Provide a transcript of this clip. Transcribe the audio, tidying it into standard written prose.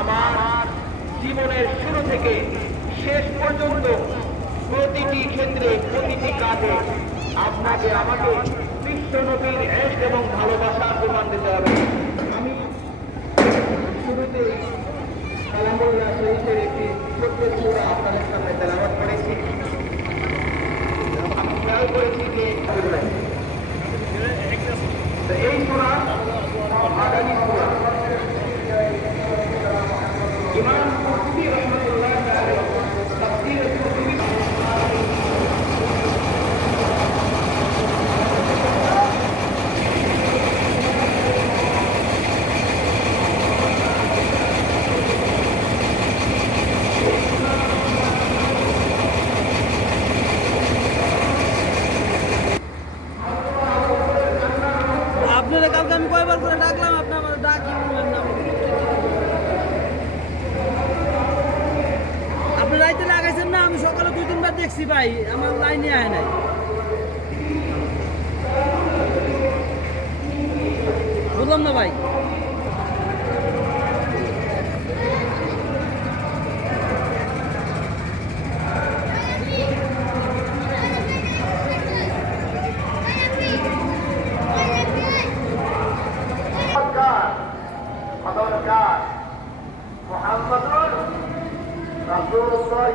আমার জীবনের শুরু থেকে শেষ পর্যন্ত প্রতিটি ক্ষেত্রে প্রতিটি কাজে আপনাকে আমাকে বিশ্ব নবীর ইশক এবং ভালোবাসার প্রমাণ দিতে হবে। আমি শুরুতে কালামুল্লাহ শরীফের একটি ছোট্ট সূরা আপনাদের সামনে তেলাওয়াত করেছি। আমি খেয়াল করেছি যে এই সূরা আগামী সূরা ইমাম কুরতুবী রাহিমাহুল্লাহ তাআলা তাফসীর কুরতুবী আপনারা কালকে আমি কয়বার করে ডাকলাম, আপনি আমার ডাকি বললেন না। আপনি রাইতে লাগাইছেন না, আমি সকালে 2-3 বার দেখছি ভাই, আমার লাইনে আয় নাই। বুঝলাম না ভাই। মুহাম্মাদুর রাসূলুল্লাহ